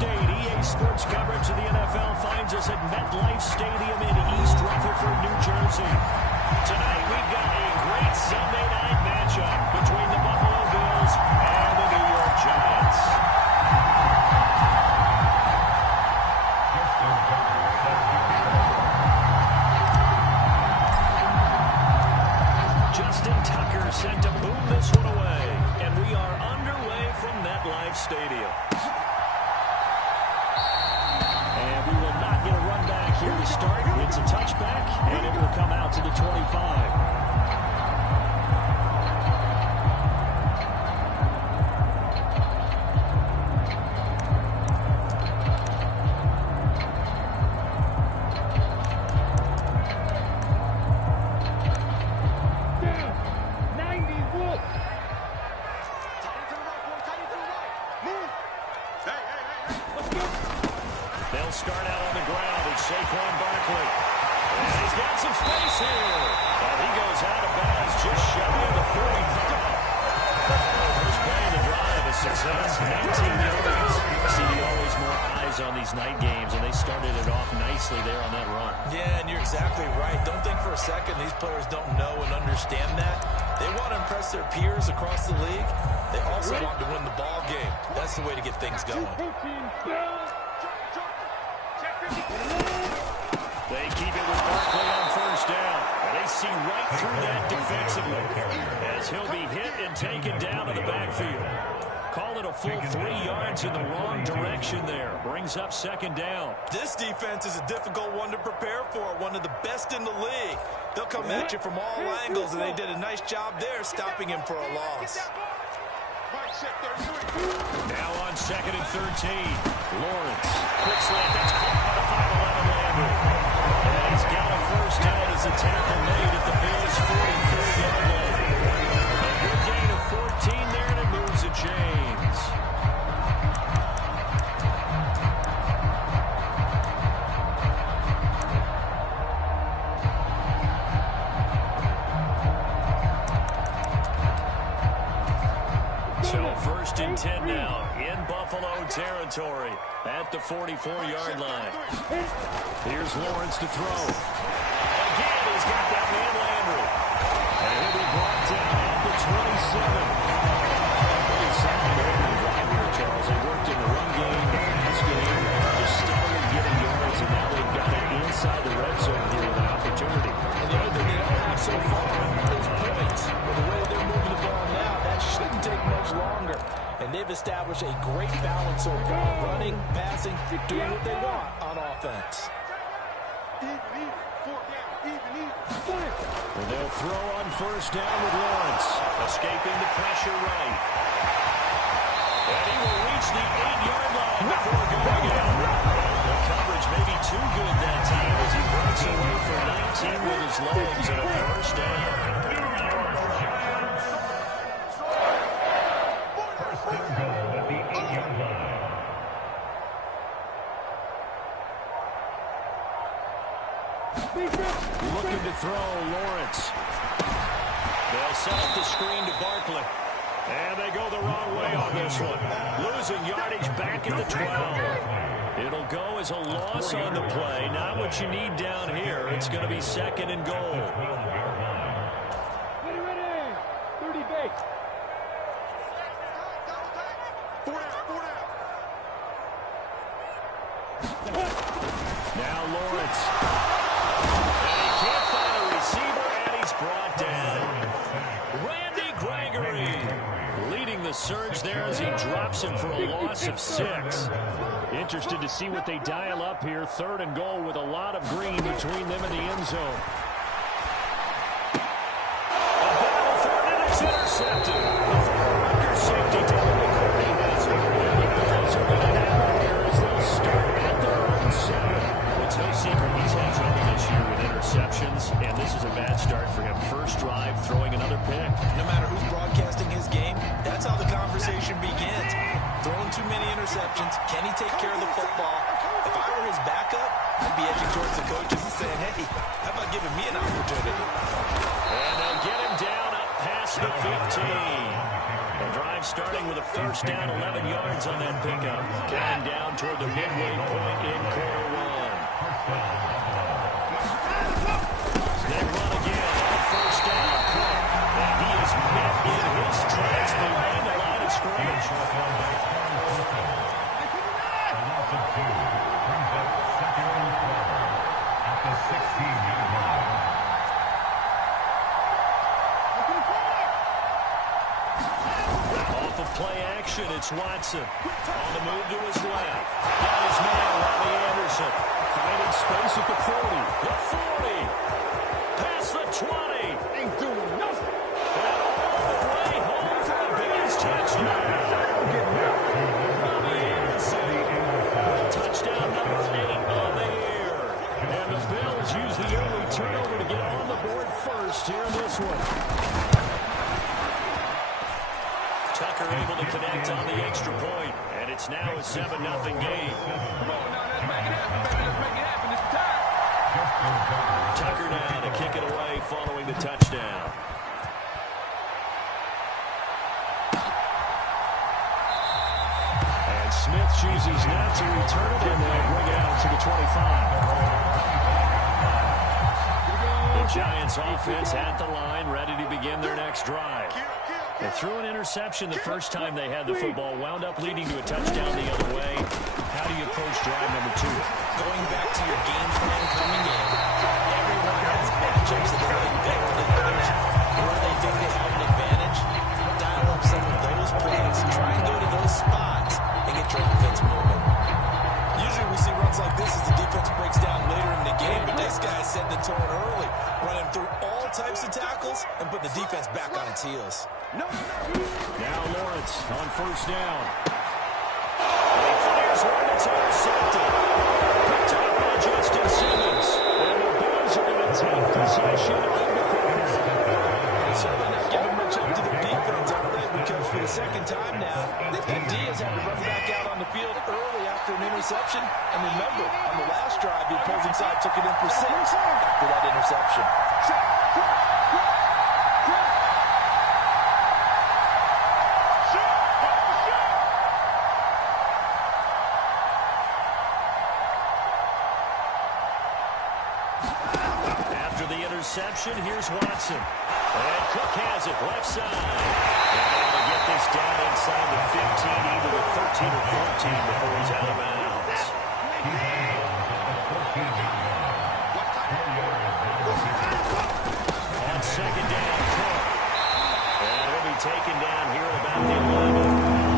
State. EA Sports coverage of the NFL finds us at MetLife Stadium in East Rutherford, New Jersey. Tonight we've got a great Sunday night matchup between the Buffalo Bills and the New York Giants. Justin Tucker sent to boom this one away, and we are underway from MetLife Stadium. And we will not get a run back here to start. It's a touchback, and it will come out to the 25. They'll start out on the ground. It's Saquon Barkley. And he's got some space here. And he goes out of bounds just shy of the 45. First play of the drive, a success. 19 yards. See, always more eyes on these night games, and they started it off nicely there on that run. Yeah, and you're exactly right. Don't think for a second these players don't know and understand that. They want to impress their peers across the league. They also want to win the ball game. That's the way to get things going. They keep it with Barkley on first down. They see right through that defensively as he'll be hit and taken down to the backfield. Call it a full 3 yards in the wrong direction there. Brings up second down. This defense is a difficult one to prepare for, one of the best in the league. They'll come at you from all angles, and they did a nice job there stopping him for a loss. Now on second and 13. Lawrence. Quick slant. That's caught by the 5'11" Landry. And he's got a first down as the tackle made at the Bills' 43-yard line. A good gain of 14 there, and it moves the chains. So first and 10 now in Buffalo territory at the 44-yard line. Here's Lawrence to throw. Again, he's got that man Landry. And he'll be brought down at the 27. Pretty solid opening drive here, Charles. They worked in the run game, the pass game, just steadily getting yards, and now they've got it inside the red zone here with an opportunity. And the only thing they don't have so far is points. With the way they're moving the ball now, that shouldn't take much longer. And they've established a great balance so far. Running, passing, doing what they want on offense. And they'll throw on first down with Lawrence. Escaping the pressure right. And he will reach the 8-yard line before going out. The coverage may be too good that time as he breaks away for 19 with his legs and a first down. Looking to throw, Lawrence. They'll set up the screen to Barkley. And they go the wrong way on this one. Losing yardage back at the 12. It'll go as a loss on the play. Not what you need down here. It's going to be second and goal. Ready. 30 base. Now Lawrence. And he can't find a receiver, and he's brought down. Randy Gregory leading the surge there as he drops him for a loss of 6. Interested to see what they dial up here. Third and goal with a lot of green between them and the end zone. A battle for it, and it's intercepted. The former Rutgers safety Dylan McCourty has it. The Bills are going to have it here as they'll start at their own 7. It's no secret he's had trouble this year with interceptions, and this is a bad start for him. First drive, throwing another pick. No matter who's broadcasting his game, that's how the conversation begins. Throwing too many interceptions. Can he take care of the football? If I were his backup, I'd be edging towards the coaches and saying, hey, how about giving me an opportunity? And they'll get him down up past the 15. The drive drive starting with a first down, 11 yards on that pickup. Counting down toward the midway point in quarter one. They run again on first down. And he is met in his tracks behind the line of scrimmage. Off of play action, it's Watson. On the move to his left. Got his man, Robbie Anderson. Finding space at the 40. The 40. Past the 20. Ain't doing nothing. And all the way home for a Bills touchdown. Robbie Anderson. Touchdown number 8 on the year. And the Bills use the early turnover to get on the board first here in this one. Tucker able to connect on the extra point, and it's now a 7-0 game. Come on now, let's make it happen, baby. Let's make it happen. It's time. Tucker now to kick it away following the touchdown. And Smith chooses not to return it, and they'll bring it out to the 25. The Giants offense at the line, ready to begin their next drive. They threw an interception the first time they had the football, wound up leading to a touchdown the other way. How do you approach drive number 2? Going back to your game plan coming in, everyone has matchups that they like better than others. Where they think they have an advantage, dial up some of those plays, try and go to those spots, and get your offense moving. Usually we see runs like this as the defense breaks down later in the game, but this guy is setting the tone early, running through all types of tackles and putting the defense back on its heels. Now Lawrence on first down. He fires one that's intercepted. Picked up by Justin Simmons. And the Bills are going to take possession of the football. Certainly not giving much up to the defense, I think, because for the second time now, Diaz had to run back out on the field early after an interception. And remember, on the last drive, the opposing side took it in for 6 after that interception. After the interception, here's Watson. And Cook has it left side. And able to get this down inside the 15, either the 13 or 14 before he's out of bounds. On second down, Cook. And he'll be taken down here at about the 11.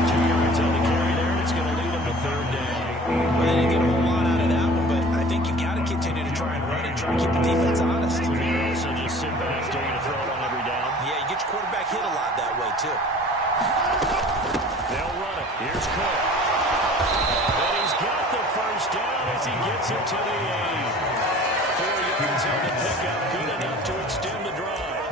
2 yards on the carry there, and it's going to lead him to third down. Well, they didn't get a whole lot out of that one, but I think you got to continue to try and run and try and keep the defense honest. You can also just sit back, dare you to throw it on every down. Yeah, you get your quarterback hit a lot that way, too. They'll run it. Here's Cook. And he's got the first down as he gets it to the 8. 4 yards on the pickup, good enough to extend the drive.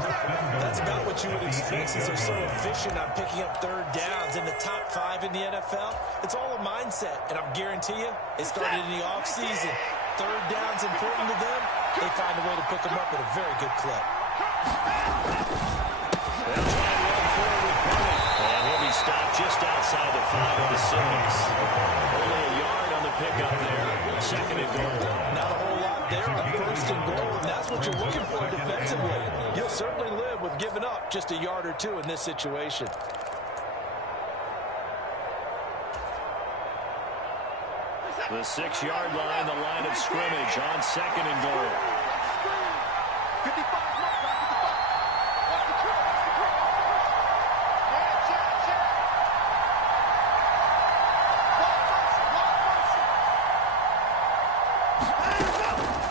That's about what you would expect since they're so efficient on picking up third downs in the top 5 in the NFL. It's all a mindset, and I guarantee you, it started in the offseason. Third down's important to them. They find a way to pick them up at a very good clip. They'll try to run forward with Bennett. And he'll be stopped just outside the 5 of the 6. Only a yard on the pickup there. Second and goal. Not a whole lot there on first and goal, and that's what you're looking for defensively. You'll certainly live with giving up just a yard or 2 in this situation. The 6-yard line, the line of scrimmage on second and goal. 55.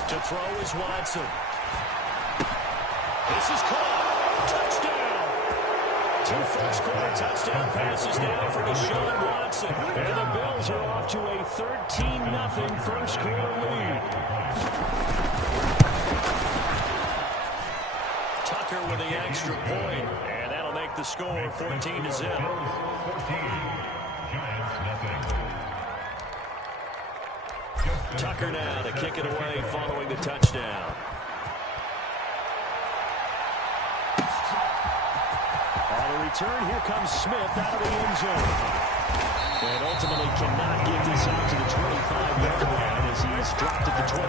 To throw is Watson. This is caught. Touchdown. 2 first-quarter touchdown passes now for Deshaun Watson. And the Bills are off to a 13-0 first-quarter lead. Tucker with the extra point, and that'll make the score 14-0. Tucker now to kick it away following the touchdown. On the return. Here comes Smith out of the end zone. And ultimately cannot get this out to the 25-yard line as he's dropped at the 23.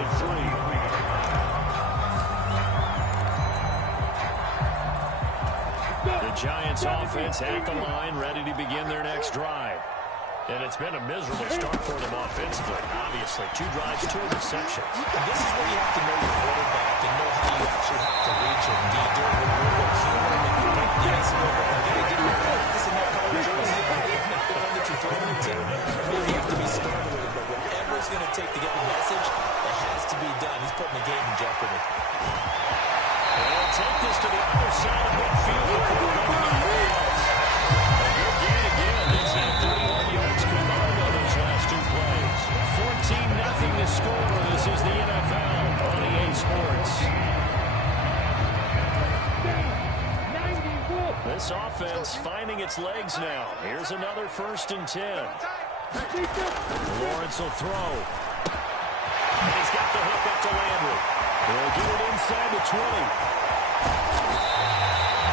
The Giants offense at the line, ready to begin their next drive. And it's been a miserable start for them offensively. Obviously, 2 drives, 2 interceptions. And this is where you have to know your quarterback and know how you actually have to reach him. Do you do it with a little humor? Maybe you break the ice a little bit. Hey, did you practice in that color jersey? The one that you're throwing it to? Maybe you have to be stern with it, but whatever it's going to take to get the message, it has to be done. He's putting the game in jeopardy. They'll take this to the other side of midfield before running out of bounds. Good gain again. It's had 31 yards combined on those last 2 plays. 14-0 to score. This is the NFL on EA Sports. This offense finding its legs now. Here's another 1st and 10. Lawrence will throw. And he's got the hook up to Landry. They'll get it inside the 20.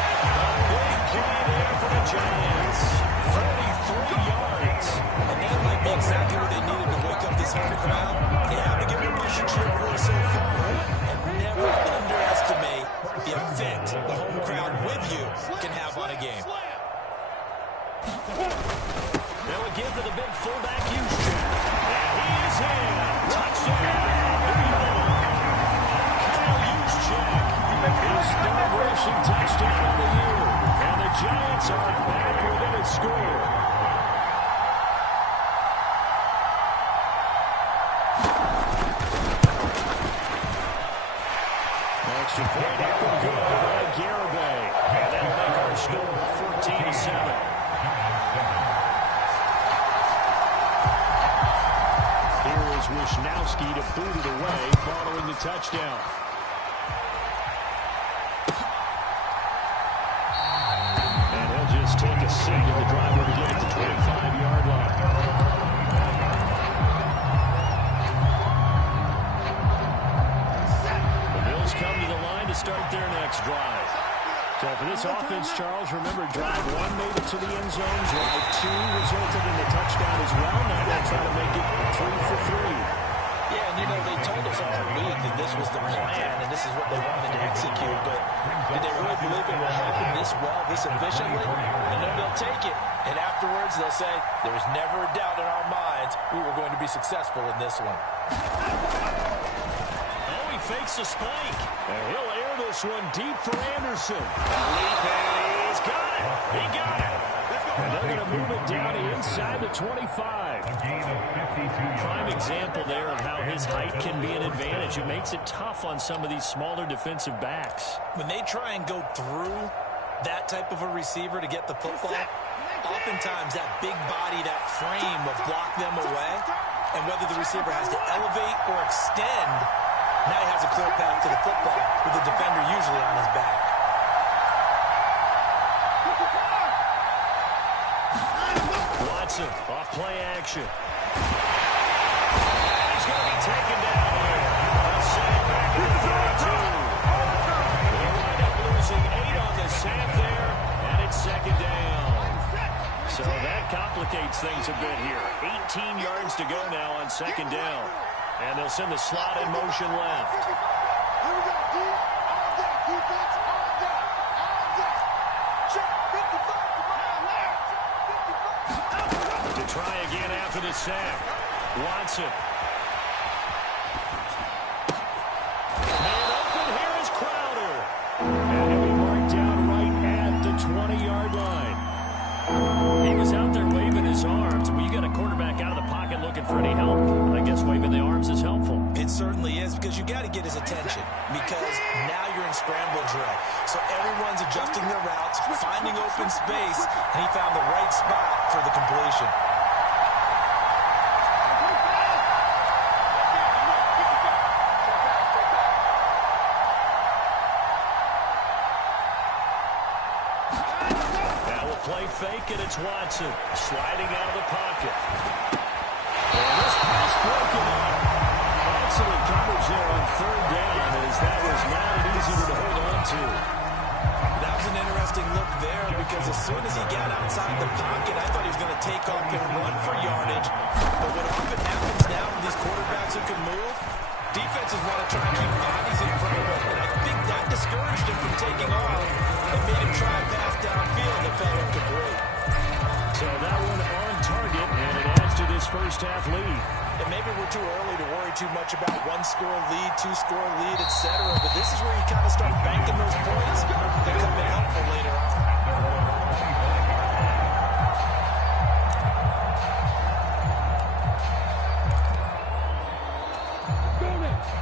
A big play there for the Giants. 43 yards. And that might be exactly what they needed to wake up this home crowd. They have to give them a push and cheer for it so far. And never underestimate the effect the home crowd with you can have on a game. They'll give to the big fullback Juszczyk. And he is in. Touchdown. His 3rd rushing touchdown of the year. And the Giants are back within a score. Extra point up and good by Garibay. And that'll make our score 14-7. Here is Wisnowski to boot it away following the touchdown. Take a seat in the driver to get at the 25-yard line. The Bills come to the line to start their next drive. So for this offense, Charles, remember drive 1 made it to the end zone. Drive 2 resulted in a touchdown as well. Now they'll try to make it 3 for 3. Yeah, and you know, they told us all week that this was the plan and this is what they wanted to execute, but did they really believe it would happen this well, this efficiently? And then they'll take it, and afterwards they'll say, there was never a doubt in our minds we were going to be successful in this one. Oh, he fakes a spike, and he'll air this one deep for Anderson. Leap, and he's got it. He got it. And they're going to move it down inside the 25. Prime example there of how his height can be an advantage. It makes it tough on some of these smaller defensive backs. When they try and go through that type of a receiver to get the football, oftentimes that big body, that frame will block them away. And whether the receiver has to elevate or extend, now he has a clear path to the football with the defender usually on his back. Watson off play action. He's going to be taken down here. Sack back at the 32. They wind up losing 8 on the sack there, and it's 2nd down. So that complicates things a bit here. 18 yards to go now on 2nd down. And they'll send the slot in motion left. Here we go, D. On deck, defense, on deck, on deck. Check, 55, come on, left. 55. To try again after the sack. Watson. Man open, here is Crowder. And he'll be marked down right at the 20-yard line. He was out there waving his arms. When you got a quarterback out of the pocket looking for any help, I guess waving the arms is helpful. It certainly is, because you got to get his attention, because now you're in scramble drill. So everyone's adjusting their routes, finding open space, and he found the right spot for the completion. Now we'll play fake, and it's Watson sliding out of the pocket. And this pass broken up. Excellent coverage there on 3rd down, as that was not an easy one to hold on to. That was an interesting interesting look there because as soon as he got outside the pocket, I thought he was going to take off and run for yardage. But what often happens now with these quarterbacks who can move, defenses want to try and keep bodies in front of him. And I think that discouraged him from taking off and made him try and pass downfield that fell incomplete. So that one on target, and it adds to this first half lead. And maybe we're too early to worry too much about one-score lead, two-score lead, etc. But this is where you kind of start banking those points that come in helpful later on.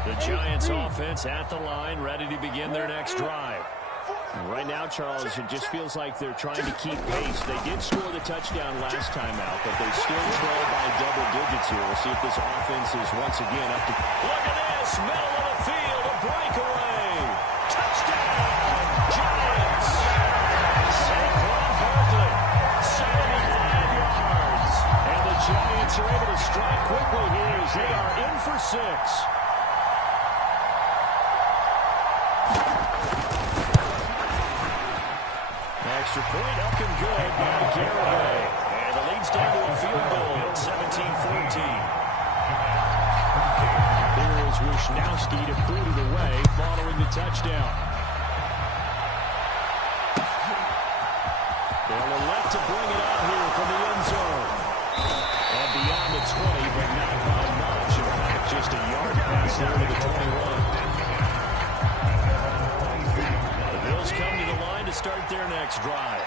The Giants offense at the line, ready to begin their next drive. And right now, Charles, it just feels like they're trying to keep pace. They did score the touchdown last time out, but they still trail by double digits here. We'll see if this offense is once again up to... Look at this, middle of the field, a breakaway. Touchdown, Giants. Saquon Barkley, 75 yards. And the Giants are able to strike quickly here as they are in for 6. Extra point up and good by Garraway. And the lead's down to a field goal at 17-14. Here is Wisnowski to boot it away following the touchdown. They'll elect to bring it out here from the end zone. And beyond the 20, but not by much. In fact, just a yard pass there to the 21. The Bills come to the line to start their next drive.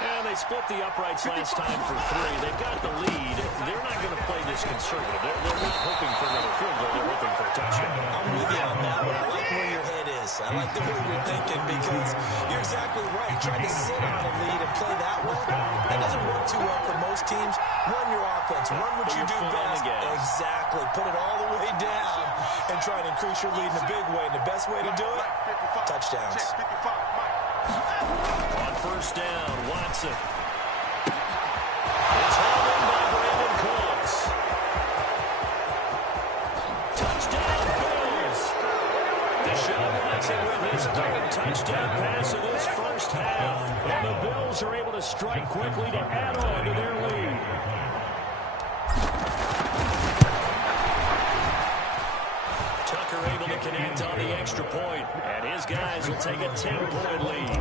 And they split the uprights last time for 3. They've got the lead. They're not going to play this conservative. They're not hoping for another field goal. They're hoping for a touchdown. I'm with you on that one. I like where your head is. I like the way you're thinking because you're exactly right. Trying to sit on a lead and play that way, that doesn't work too well for most teams. Run your offense. Run what you do best. Exactly. Put it all the way down and try to increase your lead in a big way. And the best way to do it, touchdowns. On first down, Watson. It's hauled in by Brandon Cooks. Touchdown, Bills. Deshaun Watson with his third touchdown pass of this first half. And the Bills are able to strike quickly to add on to their lead. Tucker able to connect on the extra point. And his guys will take a 10-point lead.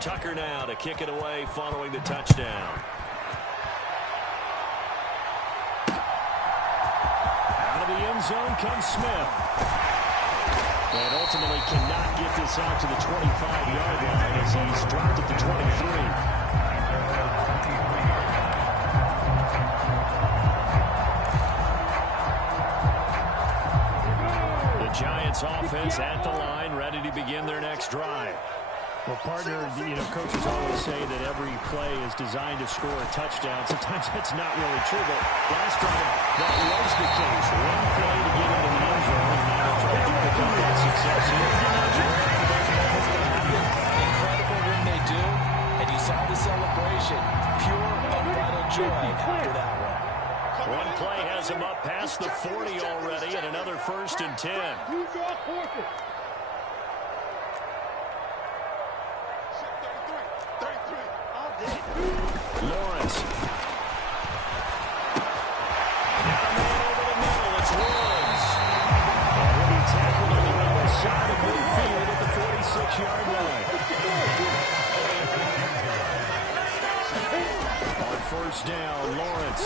Tucker now to kick it away following the touchdown. Out of the end zone comes Smith. And ultimately cannot get this out to the 25-yard line as he's dropped at the 23. Giants offense at the line, ready to begin their next drive. Well, partner, coaches always say that every play is designed to score a touchdown. Sometimes that's not really true, but last drive, that was the case. One play to get into the end zone, and now trying to pick up that success here. Incredible when they do, and you saw the celebration. Pure, unbridled joy after that one. One play has him up past the 40 already, and another 1st and 10. Lawrence. Now a man over the middle. It's Woods. And he'll be tackled on the other side of midfield at the 46-yard line. On first down, Lawrence.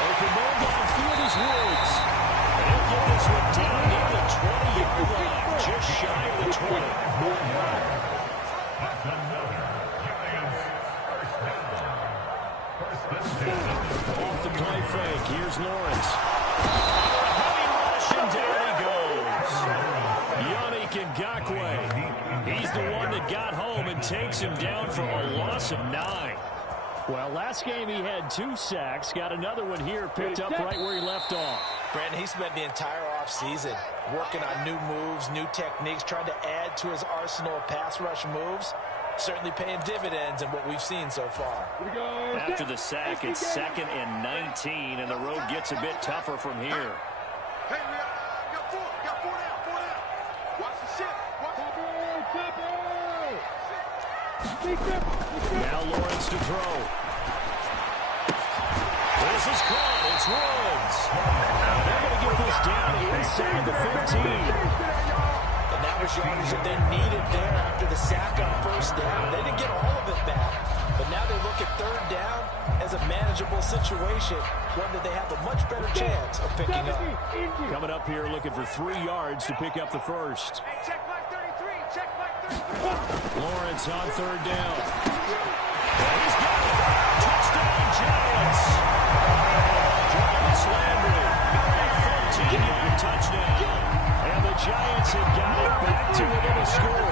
Open ball downfield is Woods. And he'll get this one down near the 20-yard line, just shy of the 20. Off the play fake, here's Lawrence. Heavy rush, and down he goes. Yannick Ngakoue. He's the one that got home and takes him down for a loss of 9. Well, last game he had 2 sacks. Got another one here, picked up right where he left off. Brandon, he spent the entire offseason working on new moves, new techniques, trying to add to his arsenal of pass rush moves. Certainly paying dividends in what we've seen so far. After the sack, it's 2nd and 19, and the road gets a bit tougher from here. Hey, we got 4 down. Watch the ship. Now Lawrence to throw. This is caught. It's Woods. They're going to get this down inside the 15. And that was yardage that they needed there after the sack on first down. They didn't get all of it back, but now they look at third down as a manageable situation, one that they have a much better chance of picking up. Coming up here looking for 3 yards to pick up the first. Hey, check my 33. Check my 33. Lawrence on third down. He's got it. Touchdown, Giants. Jarvis Landry. 14-yard touchdown. And the Giants have got it back to within a score.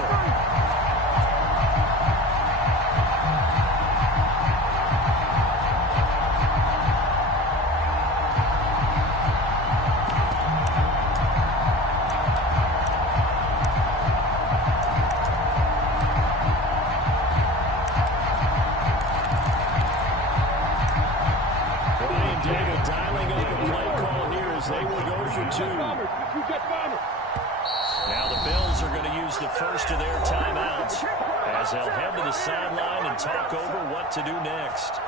Brian Daigle dialing up the play call here as they will go for 2. Now the Bills are going to use the first of their timeouts as they'll head to the sideline and talk over what to do next.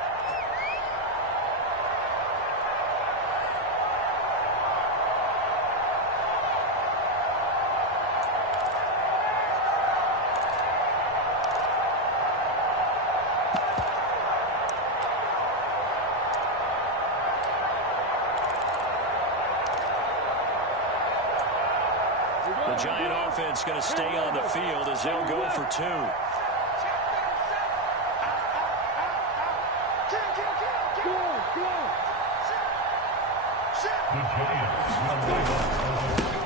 The Giant offense going to stay on the field as they'll go for 2.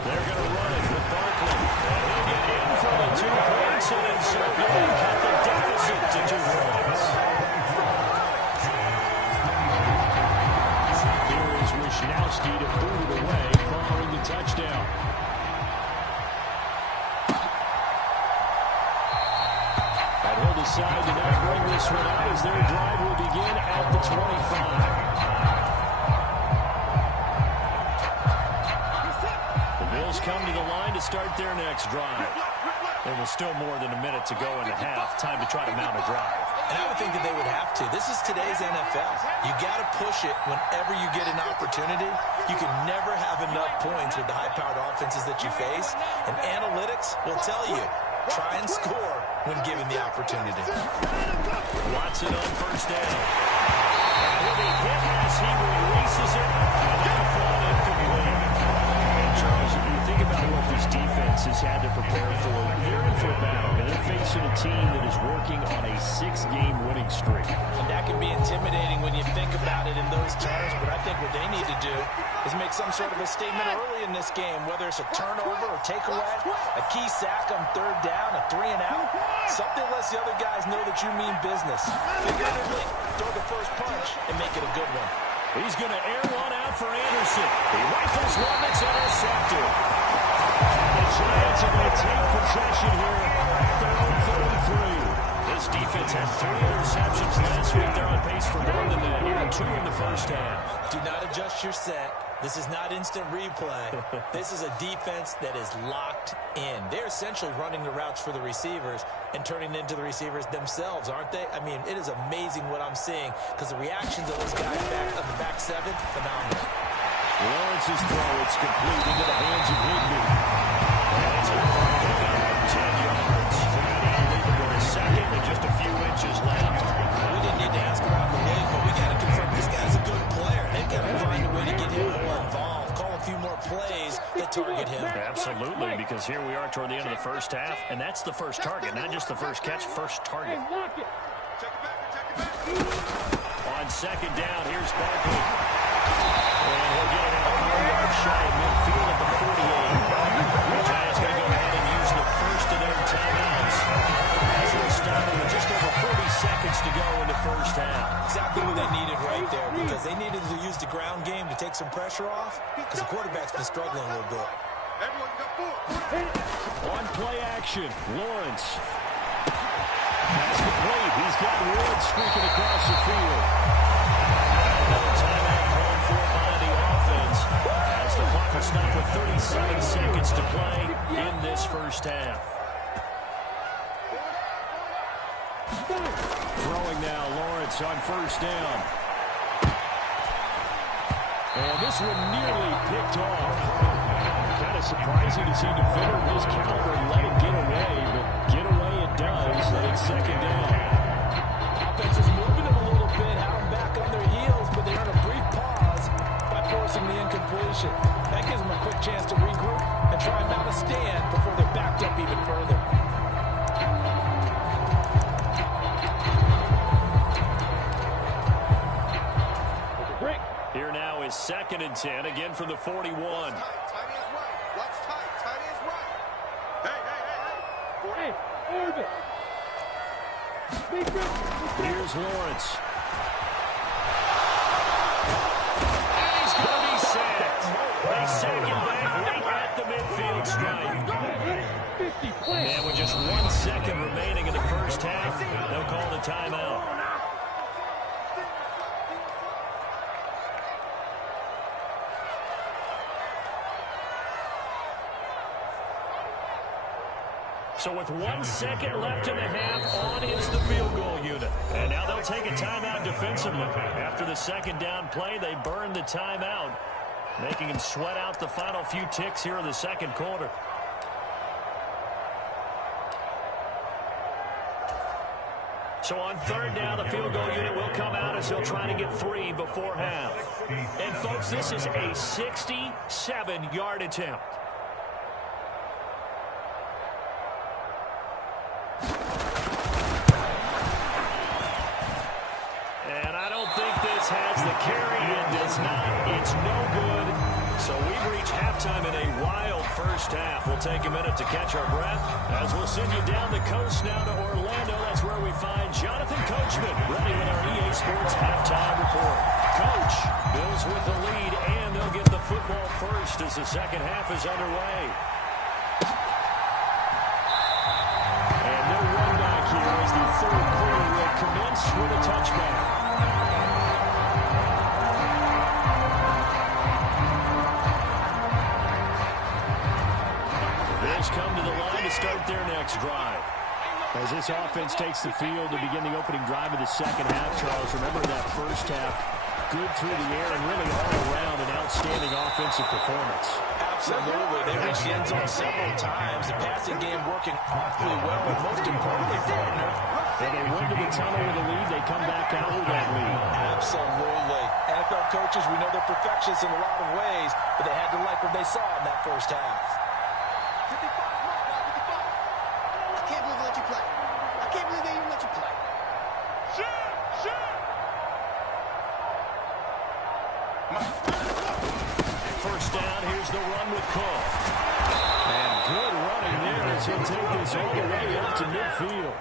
They're going to run it with Barkley. And he'll get in for the 2 points, and then so good, cut the deficit to 2 points. Here is Wishnowsky to boot it away following the touchdown. And he'll decide to not bring this one out as their drive will begin at the 25. Come to the line to start their next drive. There was still more than a minute to go in the half. Time to try to mount a drive. And I would think that they would have to. This is today's NFL. You got to push it whenever you get an opportunity. You can never have enough points with the high-powered offenses that you face. And analytics will tell you, try and score when given the opportunity. Watson on first down. And with a hit as he releases it, and that'll fall incomplete. Charles, if you think about what this defense has had to prepare for, they're in for a battle, and they're facing a team that is working on a 6-game winning streak. And that can be intimidating when you think about it in those terms, but I think what they need to do is make some sort of a statement early in this game, whether it's a turnover or takeaway, a key sack on third down, a 3-and-out, something lets the other guys know that you mean business. Figuratively, throw the first punch and make it a good one. He's going to air one out for Anderson. He rifles one that's intercepted. The Giants are going to take possession here at their own 33. This defense had 3 interceptions last week. They're on pace for more than that here, 2 in the first half. Do not adjust your set. This is not instant replay. This is a defense that is locked in. They're essentially running the routes for the receivers and turning into the receivers themselves, aren't they? I mean, it is amazing what I'm seeing because the reactions of those guys back on the back 7, phenomenal. Lawrence's throw, it's complete into the hands of Higbee. And it's going to pick up 10 yards. Now leave it with a second and just a few inches left. We didn't need to ask around the league, but we got to confirm this guy's a good player. They've got to find a way to get him more involved, call a few more plays that target him. Absolutely, because here we are toward the end of the first half, and that's the first target, not just the first catch, first target. On second down, here's Barkley. And he'll get it out of 4 yards shy of midfield at the 48. The Giants going to go ahead and use the first of their timeouts as they'll stop with just over 40 seconds to go in the first half. Exactly what they needed right there, because they needed to use the ground game to take some pressure off, because the quarterback's been struggling a little bit. On play action, Lawrence. That's complete. He's got Woods streaking across the field. Another timeout called for by the offense as the clock will stop with 37 seconds to play in this first half. Lawrence on first down. And this one nearly picked off. Kind of surprising to see a defender of his caliber let it get away, but get away it does, and it's second down. Offense is moving them a little bit, have them back on their heels, but they earn a brief pause by forcing the incompletion. That gives them a quick chance to regroup and try and mount a stand before they're backed up even further. Here now is 2nd and 10, again from the 41. Tight is right. What's tight? Tight is right. Hey. Here's Lawrence. And he's going to be sacked. They sack him back right at the midfield stripe. And with just 1 second remaining in the first half, they'll call the timeout. So with 1 second left in the half, on is the field goal unit. And now they'll take a timeout defensively. After the second down play, they burn the timeout, making them sweat out the final few ticks here in the second quarter. So on 3rd down, the field goal unit will come out as they'll try to get 3 before half. And folks, this is a 67-yard attempt. Has the carry and does not. It's no good. So we've reached halftime in a wild first half. We'll take a minute to catch our breath as we'll send you down the coast now to Orlando. That's where we find Jonathan Coachman ready with our EA Sports halftime report. Coach, Bills with the lead, and they'll get the football first as the second half is underway. And no run back here as the third quarter will commence with a touchback. Come to the line to start their next drive. As this offense takes the field to begin the opening drive of the second half, Charles, remember that first half, good through the air and really all around an outstanding offensive performance. Absolutely. They reached the end zone several times. The passing game working awfully well, and most importantly, partner. When they went to the tunnel with a lead, they come back out with that lead. Absolutely. NFL coaches, we know they're perfectionists in a lot of ways, but they had to like what they saw in that first half. First down, here's the run with Cook. And good running there as he'll take this all the way up to midfield.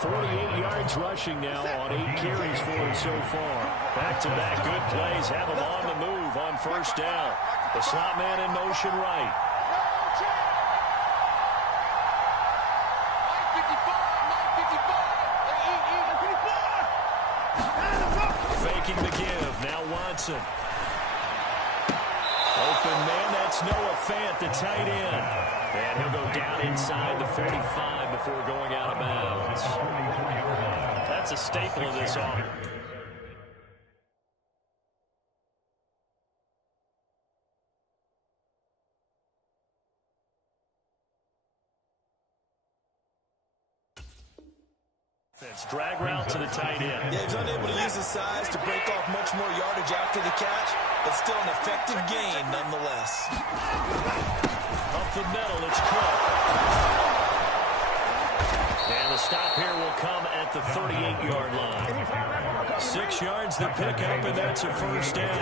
48 yards rushing now on 8 carries for him so far. Back-to-back good plays have him on the move on first down. The slot man in motion right. Faking the give. Now Watson. Open man, that's Noah Fant, the tight end. And he'll go down inside the 45 before going out of bounds. That's a staple of this offense. Drag route to the tight end. Yeah, he's unable to use his size to break off much more yardage after the catch, but still an effective gain nonetheless. Up the middle, it's Cook. And the stop here will come at the 38-yard line. 6 yards the pickup, and that's a first down.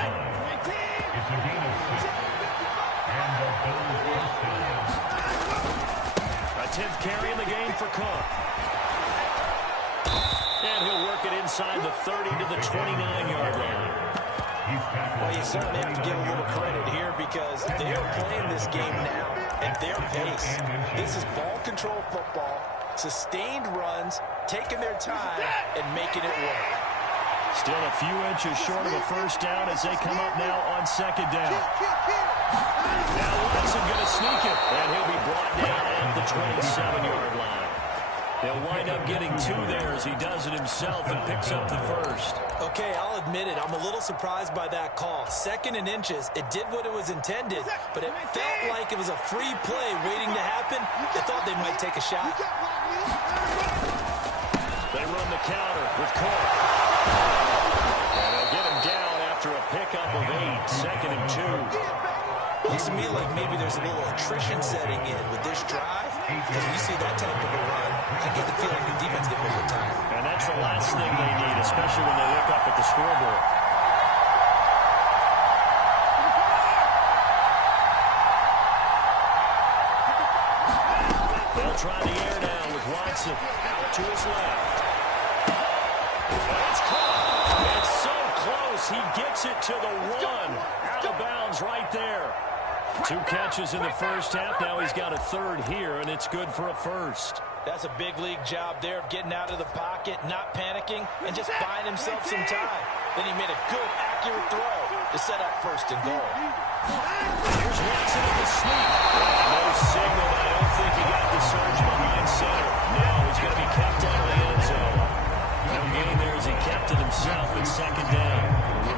A 10th carry in the game for Cook. And he'll work it inside the 30 to the 29-yard line. Well, you certainly have to give a little credit here because they are playing this game now at their pace. This is ball control football, sustained runs, taking their time, and making it work. Still a few inches short of a first down as they come up now on second down. Now Watson going to sneak it, and he'll be brought down at the 27-yard line. They'll wind up getting 2 there as he does it himself and picks up the first. Okay, I'll admit it. I'm a little surprised by that call. 2nd and inches. It did what it was intended, but it felt like it was a free play waiting to happen. I thought they might take a shot. They run the counter with Court. And they'll get him down after a pickup of 8. 2nd and 2. Looks to me like maybe there's a little attrition setting in with this drive. Because we see that type of a run, I get the feeling the defense get a little tired. And that's the last thing they need, especially when they look up at the scoreboard. They'll try the air now with Watson out to his left. And it's caught. It's so close. He gets it to the 1. Out of bounds right there. 2 catches in the first half. Now he's got a 3rd here, and it's good for a first. That's a big league job there of getting out of the pocket, not panicking, and just buying himself some time. Then he made a good, accurate throw to set up 1st and goal. Here's Watson in the sweep. No signal, but I don't think he got the surge behind center. Now he's going to be kept out of the end zone. No gain there as he kept it himself at 2nd down.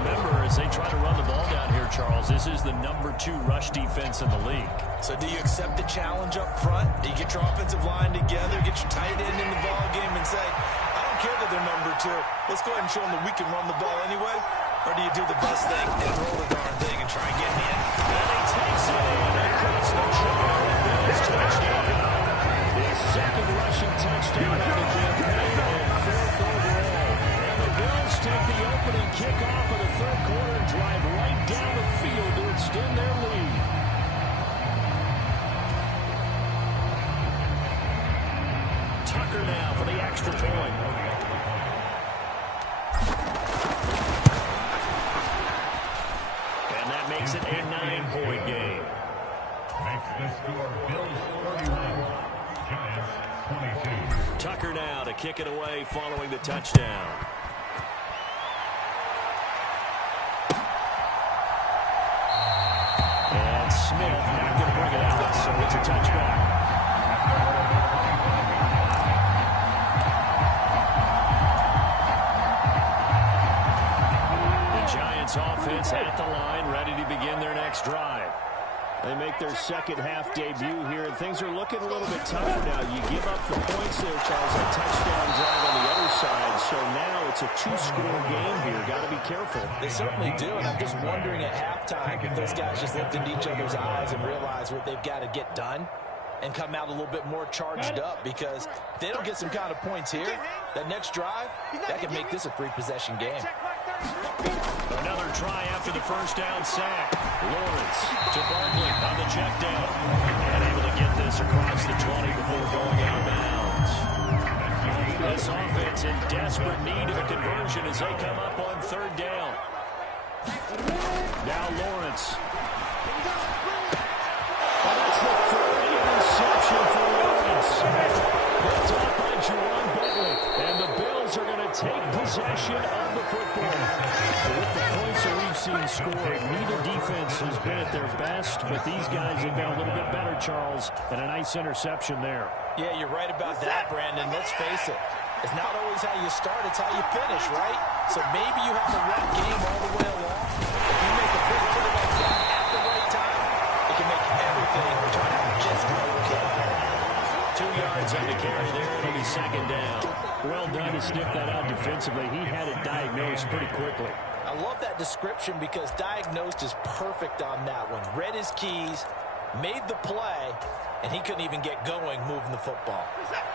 Remember, as they try to run the ball down here, Charles, this is the number 2 rush defense in the league. So do you accept the challenge up front? Do you get your offensive line together, get your tight end in the ball game and say, I don't care that they're number 2. Let's go ahead and show them that we can run the ball anyway? Or do you do the best thing and throw the darn thing and try and get in the end? And he takes it in across the track. Bills touchdown. His 2nd rushing touchdown of the campaign and 4th overall. And the Bills take the opening kickoff of the 3rd quarter and drive right down the field to extend their lead. Tucker now for the extra point. And that makes it a 9-point game. Makes the score Bills 31, Giants 22. Tucker now to kick it away following the touchdown. And Smith not going to bring it out, so it's a touchback. Offense at the line, ready to begin their next drive. They make their 2nd half debut here, and things are looking a little bit tougher now. You give up the points there, Charles, a touchdown drive on the other side, so now it's a 2-score game here. Got to be careful. They certainly do, and I'm just wondering at halftime if those guys just looked into each other's eyes and realized what they've got to get done and come out a little bit more charged up, because if they don't get some kind of points here, that next drive, that could make this a 3-possession game. Another try after the first down sack. Lawrence to Barkley on the check down. And able to get this across the 20 before going out of bounds. This offense in desperate need of a conversion as they come up on 3rd down. Now Lawrence. And that's the 3rd interception for Lawrence. Picked off by Jerron Bentley. And the Bills are going to take possession of the football. With the points that we've seen scored, neither defense has been at their best, but these guys have been a little bit better, Charles, and a nice interception there. Yeah, you're right about that, Brandon. Let's face it. It's not always how you start, it's how you finish, right? So maybe you have the right game all the way along. If you make a big play like that at the right time, it can make everything turn out just okay. 2 yards on the carry there. It'll be 2nd down. Well done to sniff that out defensively. He had it diagnosed pretty quickly. I love that description because diagnosed is perfect on that one. Read his keys, made the play, and he couldn't even get going moving the football.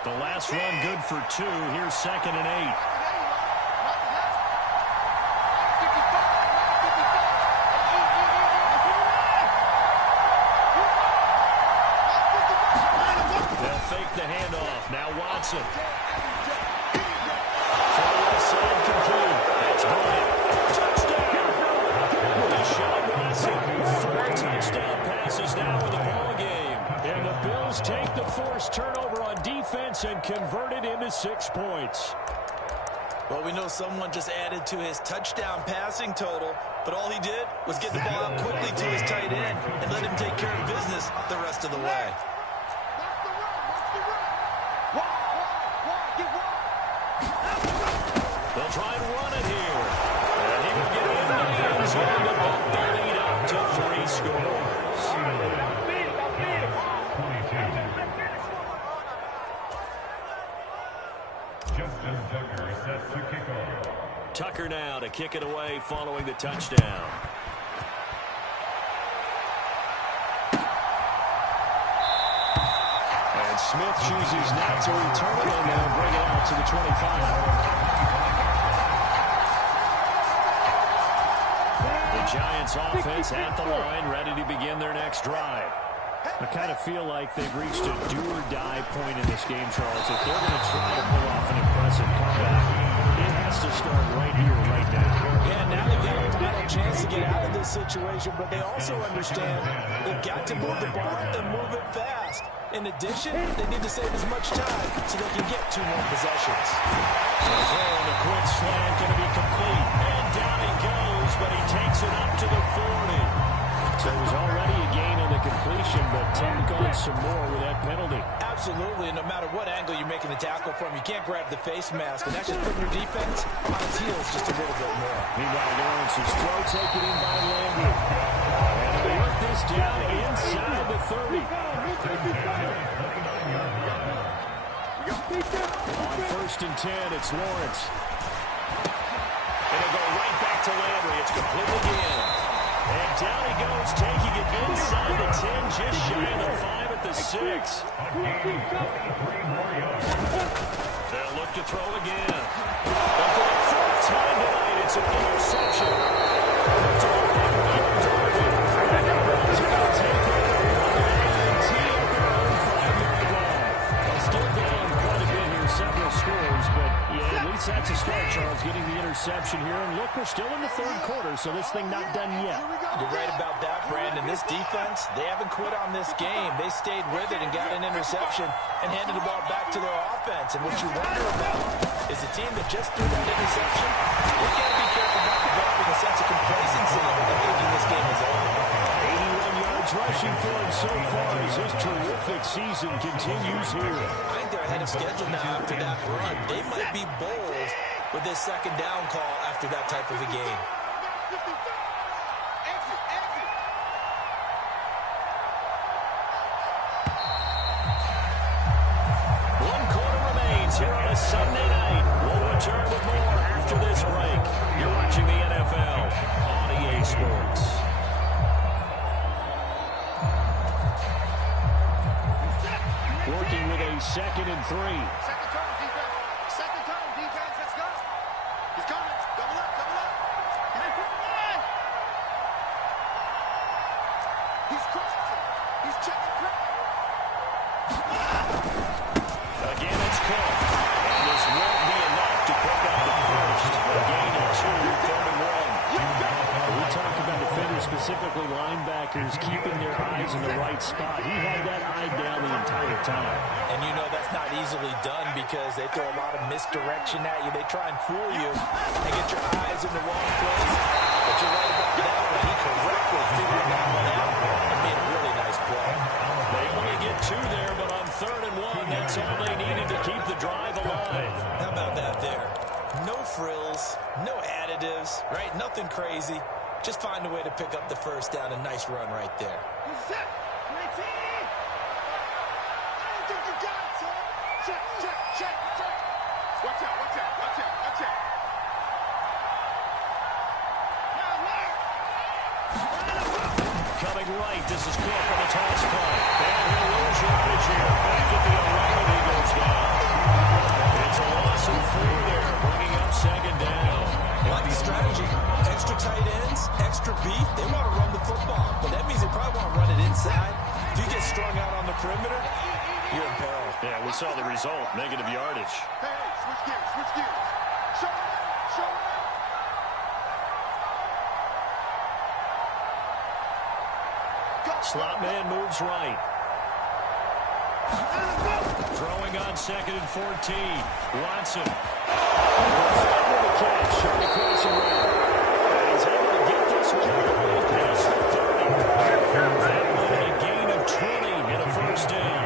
The last run good for 2. Here's 2nd and 8. They'll fake the handoff. Now Watson. That's Bryant. Touchdown. Deshaun Watson. 4 touchdown passes now in the ball game. And the Bills take the forced turnover on defense and convert it into 6 points. Well, we know someone just added to his touchdown passing total, but all he did was get the ball out quickly to his tight end and let him take care of business the rest of the way. Tucker now to kick it away following the touchdown. And Smith chooses not to return it, and they'll bring it out to the 25. The Giants offense at the line, ready to begin their next drive. I kind of feel like they've reached a do-or-die point in this game, Charles. If they're going to try to pull off an impressive comeback, it has to start right here, right now. Yeah, now they've got a final chance to get out of this situation, but they also understand they've got to move the ball and move it fast. In addition, they need to save as much time so they can get 2 more possessions. The throw on the quick slant going to be complete. And down he goes, but he takes it up to the 40. So it was already a gain on the completion, but tack on some more with that penalty. Absolutely, and no matter what angle you're making the tackle from, you can't grab the face mask, and that's just putting your defense on its heels just a little bit more. Meanwhile, Lawrence's throw taken in by Landry. And they work this down inside the 30. On 1st and 10, it's Lawrence. It'll go right back to Landry. It's complete again. And down he goes, taking it inside the 10, just shy of the 5 at the 6. They'll look to throw again. And for the 4th time tonight, it's an interception. It's all back there, Darby. And the Browns are going to take it and tee up their own 5-yard line. Well, still down quite a bit here, several scores, but yeah, at least that's a start, Charles, getting the interception here. And look, we're still in the 3rd quarter, so this thing not done yet. You're right about that, Brandon. This defense, they haven't quit on this game. They stayed with it and got an interception and handed the ball back to their offense. And what you wonder about is the team that just threw that interception, they've got to be careful about developing a sense of complacency and thinking this game is over. 81 yards rushing for him so far as his terrific season continues here. I think they're ahead of schedule now after that run. They might be bold with this 2nd down call after that type of a game. Here on a Sunday night. We'll return with more after this break. You're watching the NFL on EA Sports. Working with a 2nd and 3. Second turn, defense. Second turn, defense. Let's go. He's coming. Double up, double up. He's crossing. He's checking quick. Again, it's Cook. And this won't be enough to pick up the first. A gain of 2, 3rd and 1. We talked about defenders, specifically linebackers, keeping their eyes in the right spot. He had that eye down the entire time. And you know that's not easily done because they throw a lot of misdirection at you. They try and fool you and get your eyes in the wrong place. But you're right about that one. He correctly figured that one out and made a really nice play. They only get 2 there, but on 3rd and 1, that's all they needed to keep the drive alive. How about that there? No frills, no additives, right? Nothing crazy. Just find a way to pick up the 1st down. A nice run right there. Set. 19. I don't think you got it, son. Check, check, check, check. Watch out, watch out, watch out, watch out. Now, Coming right, this is Cook on the toss play. And he'll lose yardage here. Back at the 11, he goes down. It's a loss of 4 there, bringing up 2nd down. I like the strategy. Extra tight ends, extra beef. They want to run the football, but that means they probably want to run it inside. If you get strung out on the perimeter, you're in peril. Yeah, we saw the result, negative yardage. hey, switch gears, switch gears. Show it up, show it up. Slot man moves right. Throwing on 2nd and 14. Watson. With the catch, short across the road. And he's able to get this one all the way past the 30. A gain of 20 and a 1st down.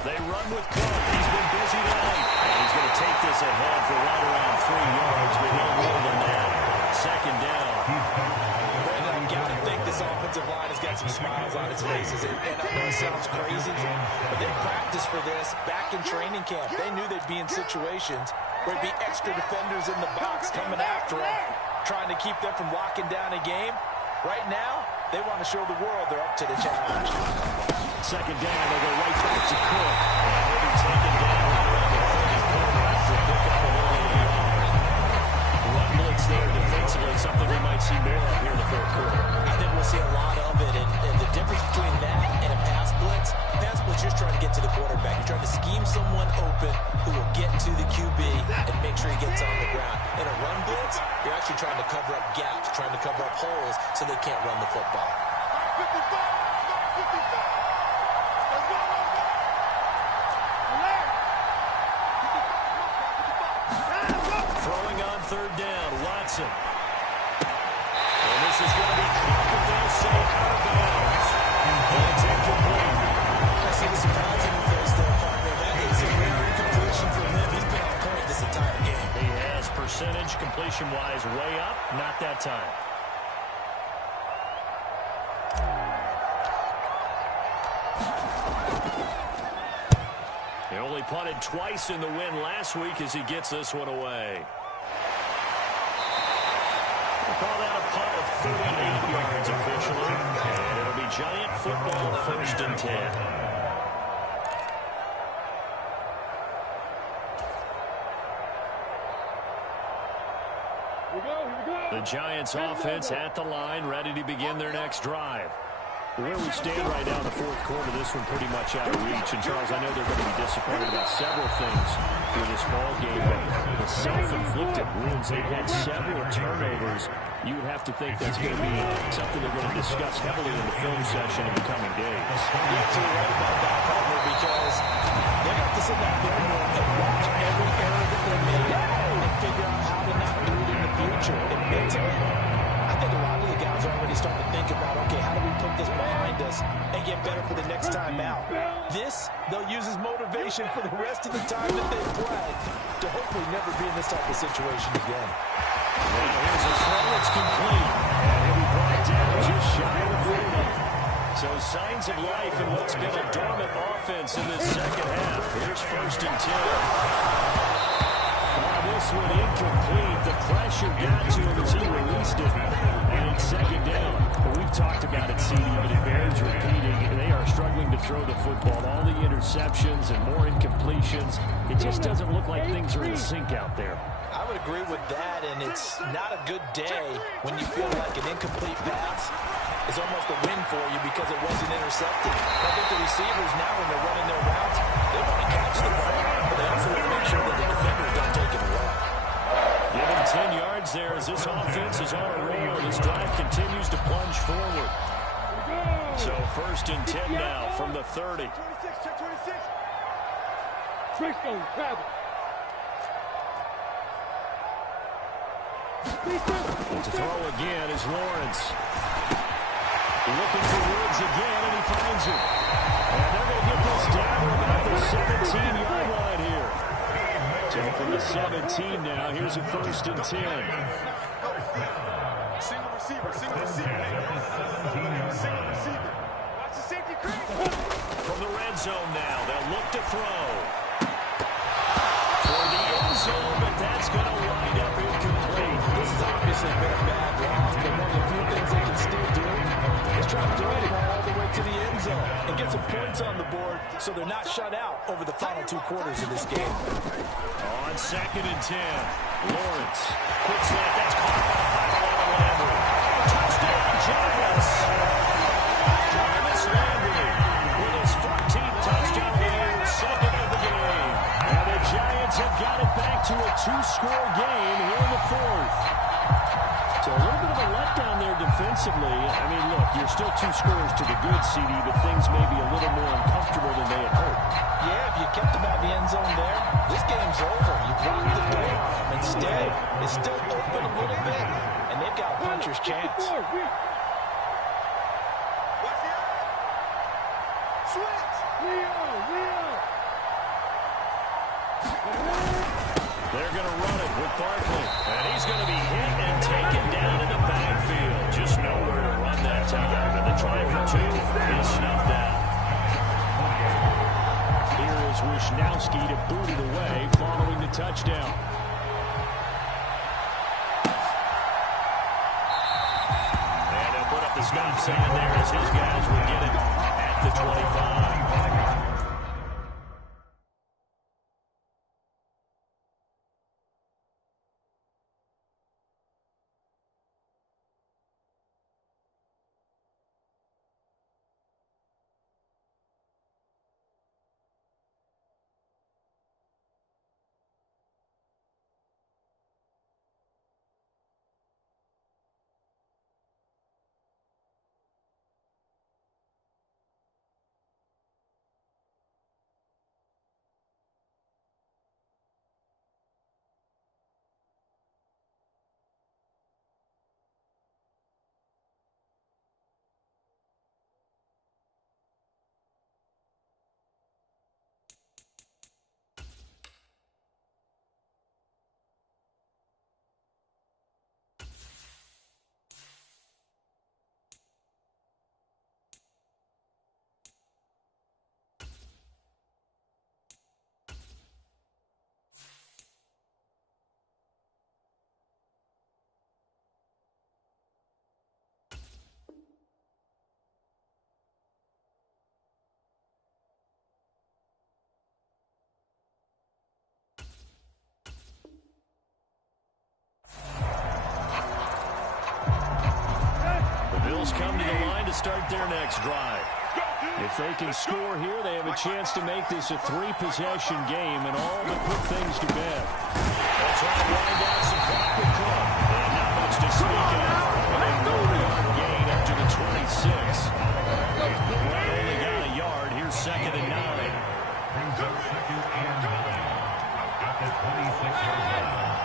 They run with Cook. He's been busy tonight. And he's going to take this ahead for right around 3 yards, but no more than that. 2nd down. Brandon, I gotta think this offensive line has got some smiles on guys' faces. And I know it sounds crazy, but they practiced for this back in training camp. They knew they'd be in situations where there'd be extra defenders in the box coming after them, trying to keep them from locking down a game. Right now, they want to show the world they're up to the challenge. Second down, they'll go right back to Cook. And he'll be taken down around the 34 after a pickup of only a yard. Run blitz there defensively, something we might see more of here in the fourth quarter. I think we'll see a lot of it, and the difference between that and a pass blitz, you're just trying to get to the quarterback. You're trying to scheme someone open who will get to the QB and make sure he gets on the ground. In a run blitz, you're actually trying to cover up gaps, trying to cover up holes so they can't run the football. 55. Throwing on third down, Watson. And this is going to be caught, but they'll say out of bounds. It's incomplete. I see the surprise in your face there, partner. That is a rare incompletion for him. He's been on point this entire game. He has percentage completion-wise way up, not that time. He only punted twice in the win last week as he gets this one away. We'll call that a punt of 38 yards officially. And it'll be Giant football, 1st and 10. The Giants offense at the line, ready to begin their next drive. Where we stand right now in the fourth quarter, this one pretty much out of reach. And, Charles, I know they're going to be disappointed about several things for this ball game, but the self-inflicted wounds, they've had several turnovers. You would have to think that's going to be something they're going to discuss heavily in the film session in the coming days. You're absolutely right about that, partner, because they got to sit back there and watch every error that they made and figure out how to not do it in the future. And mentally, I think a lot of the guys are already starting to think about, okay, how do we put this behind us and get better for the next time out? This, they'll use as motivation for the rest of the time that they play to hopefully never be in this type of situation again. Well, here's a throw that's complete. And he'll be brought down just shy of the 40. So signs of life in what's been a dormant offense in this second half. Here's 1st and 10. This one incomplete. The pressure got to him as he released it. And it's 2nd down. Well, we've talked about it, CD, but it bears repeating. They are struggling to throw the football. All the interceptions and more incompletions. It just doesn't look like things are in sync out there. I would agree with that, and it's not a good day when you feel like an incomplete pass is almost a win for you because it wasn't intercepted. I think the receivers now, when they're running their routes, they want to catch the ball, but they also want to make sure that the defenders don't take it away. Give him 10 yards there as this offense is on a roll. This drive continues to plunge forward. So 1st and 10 now from the 30. 26. To throw again is Lawrence. Looking for Woods again, and he finds him. And they're going to get this down to about the 17-yard line here. So from the 17 now, here's a 1st and 10. Single receiver. Single receiver. Watch the safety creep. From the red zone now, they'll look to throw. For the end zone, but that's going to wind up incomplete. This has obviously been a bad loss, but one of the few things they can still do is try to throw the ball all the way to the end zone and get some points on the board so they're not shut out over the final 2 quarters of this game. On 2nd and 10, Lawrence. Quick slant, that's caught by Landry. Touchdown, Giants. Jarvis Landry with his 14th touchdown of the year, 2nd of the game. And the Giants have got it back to a 2-score game here in the 4th. So a little bit of a letdown there defensively. I mean, look, you're still 2 scores to the good, CD, but things may be a little more uncomfortable than they had hoped. Yeah, if you kept them out of the end zone there, this game's over. You've locked the door. Instead, it's still open a little bit, and they've got a puncher's chance. Switch. They're going to run it with Barkley. And he's going to be hit and taken down in the backfield. Just nowhere to run that time. And the try for two is snuffed out. Here is Wisnowski to boot it away following the touchdown. And they'll put up the stop sign there as his guys will get it at the 25. Bills come to the line to start their next drive. If they can score here, they have a chance to make this a three-possession game and all but put things to bed. They'll try to wind down some clock with Cook. And not much to speak of. A 1-yard gain up to the 26. Well, only got a yard. Here's 2nd and 9. Brings up 2nd and 9. At the 26-yard line.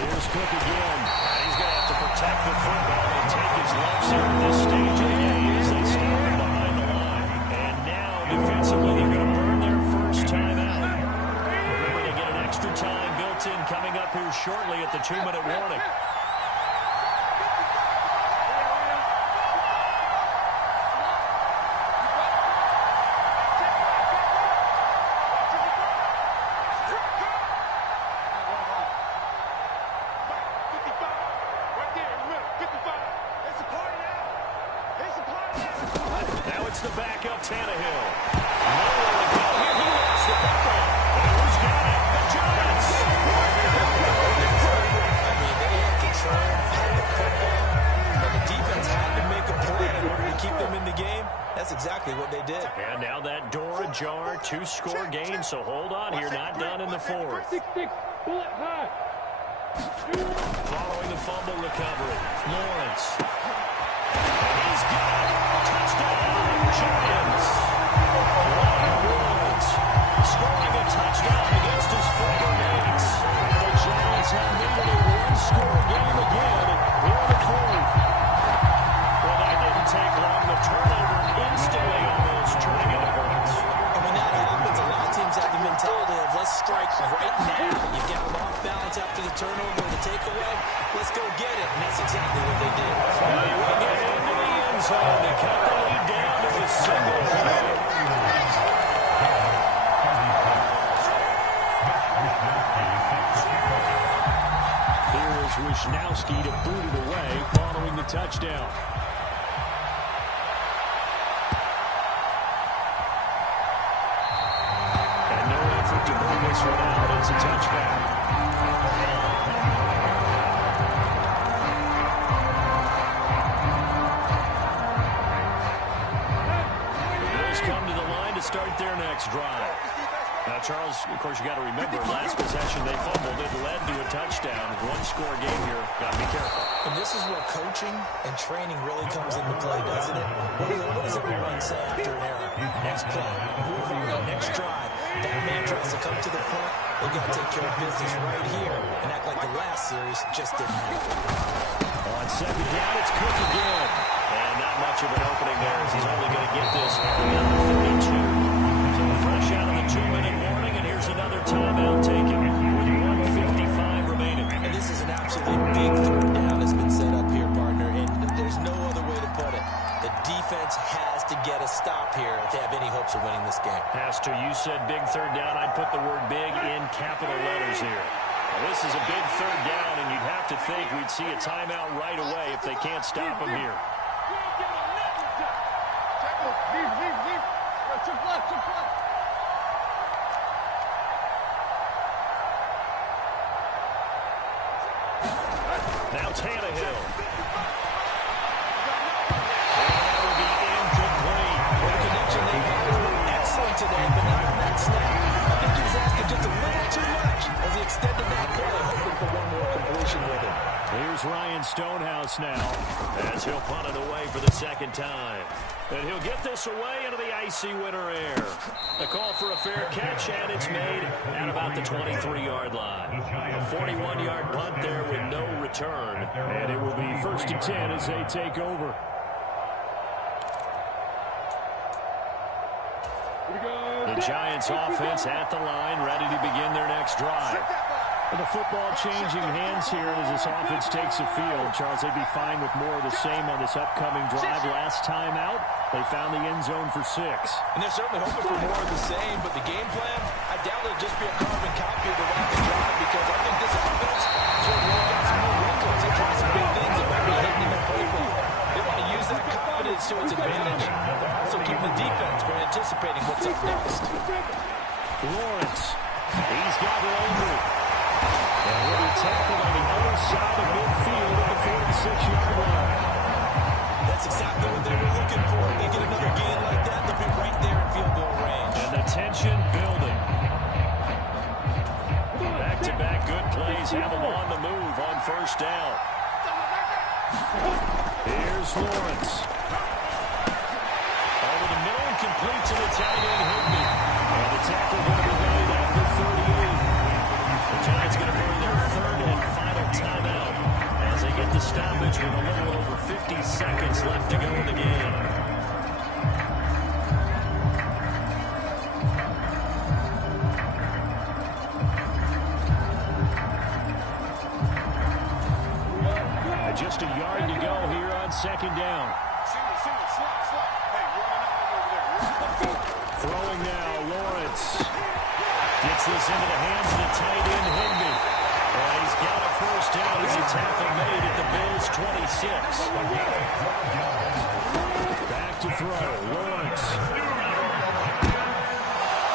Here's Cook again. He's going to have to protect the football and take his lumps here at this stage of the game as they stop him behind the line. And now, defensively, they're going to burn their first time out. Remember, they get an extra time built in coming up here shortly at the 2-minute warning. Now it's the backup, Tannehill. Nowhere to go here. He lost the football. And who's got it? The Giants. I mean, they had control, had the football, and the defense had to make a play in order to keep them in the game. That's exactly what they did. And now that door ajar, 2-score game, so hold on here, not done in the fourth. Following the fumble recovery, Lawrence. He's got it. Touchdown, Giants. Leonard Woods scoring a touchdown against his former mates. The Giants have made it a 1-score game again here in the fourth. Well, that didn't take long. The turnover instantly almost turning into points. And when that happens, a lot of teams have the mentality of let's strike right now. You get them off balance after the turnover or the takeaway. Let's go get it. And that's exactly what they did. They will get into the end zone to cut the lead down to a single play. Here is Wisnowski to boot it away following the touchdown. And no effort to bring this one out. It's a touchback. Come to the line to start their next drive. Now, Charles, of course, you got to remember, last possession they fumbled. It led to a touchdown. 1-score game here. Got to be careful. And this is where coaching and training really comes into play, doesn't it? What does everyone say after an error? Next play, move on, next drive. That man tries to come to the front. They got to take care of business right here and act like the last series just didn't happen. On 2nd down, it's Cook again. And not much of an opening there as he's only going to get this around the 32. So fresh out of the 2-minute warning, and here's another timeout taken with 1:55 remaining. And this is an absolutely big third down. It's been You said big third down. I'd put the word big in capital letters here. Well, this is a big third down, and you'd have to think we'd see a timeout right away if they can't stop him here. Now Tannehill. And that will be incomplete. The connection they had has been excellent today, but not on that snap. I think he was asking just a little too much as he extended that play, hoping for one more completion with it. Here's Ryan Stonehouse now, As he'll punt it away for the second time. And he'll get this away into the icy winter air. A call for a fair catch, and it's made at about the 23-yard line. A 41-yard punt there with no return. and it will be 1st and 10 as they take over. The Giants offense at the line, ready to begin their next drive. And the football changing hands here as this offense takes the field. Charles, they'd be fine with more of the same on this upcoming drive. Last time out, they found the end zone for 6. And they're certainly hoping for more of the same, but the game plan, I doubt it'll just be a carbon copy of the rapid drive because I think this offense is going to work out some new wrinkles and try some big things that might be hidden in their playbook. They want to use that confidence to its advantage. They're also keeping the defense from anticipating what's up next. Lawrence, he's got Landry. And will be tackled on the other side of midfield at the 46-yard line. That's exactly what they were looking for. If they get another gain like that, they'll be right there in field goal range. And the tension building. Back-to-back good plays have them on the move on 1st down. Here's Lawrence. Over the middle, complete to the tight end, Higbee. And the tackle going to be made after 38. The Giants going to burn their 3rd and final timeout as they get the stoppage with a little over 50 seconds left to go in the game. Just a yard to go here on 2nd down. Throwing now, Lawrence. Gets this into the hands of the tight end, Higbee. And he's got a 1st down as a tackle made at the Bills' 26. Back to throw, Lawrence.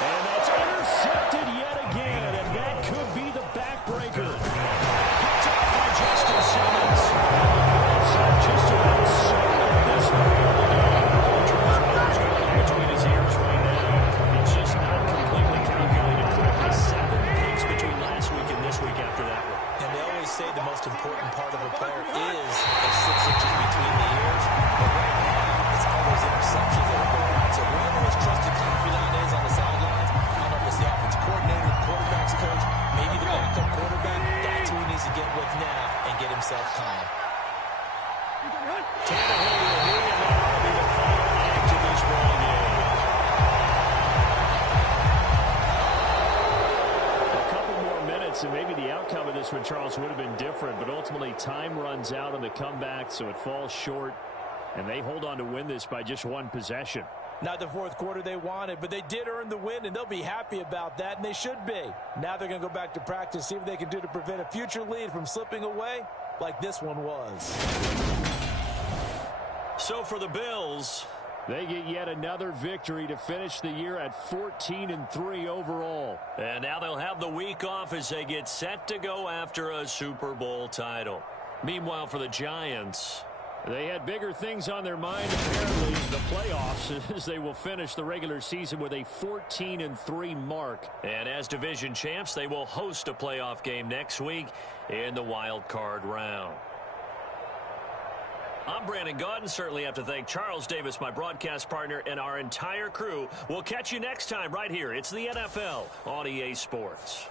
And that's intercepted yet again, and that could be the backbreaker. Picked up by Justin Simmons. Just about sold this Between his ears right now. It's just not completely calculated correctly. 7 picks between last week and this week after that one. And they always say the most important part of a player is the 6 inches between the ears. But right now, it's all those interceptions that are going on. So whoever his trusted confidant is on the sidelines, I don't know if it's the offensive coordinator, the quarterback's coach, maybe the backup quarterback, that's who he needs to get with now and get himself calm. Tannehill will hear him now be the final act of this ball game. A couple more minutes, and maybe the outcome of this one, Charles, would have been different, but ultimately time runs out on the comeback, so it falls short, and they hold on to win this by just 1 possession. Not the 4th quarter they wanted, but they did earn the win, and they'll be happy about that, and they should be. Now they're going to go back to practice, see what they can do to prevent a future lead from slipping away like this one was. So for the Bills, they get yet another victory to finish the year at 14-3 overall. And now they'll have the week off as they get set to go after a Super Bowl title. Meanwhile, for the Giants, they had bigger things on their mind, apparently, the playoffs, as they will finish the regular season with a 14-3 mark. And as division champs, they will host a playoff game next week in the wild card round. I'm Brandon Gaudin. Certainly have to thank Charles Davis, my broadcast partner, and our entire crew. We'll catch you next time right here. It's the NFL on EA Sports.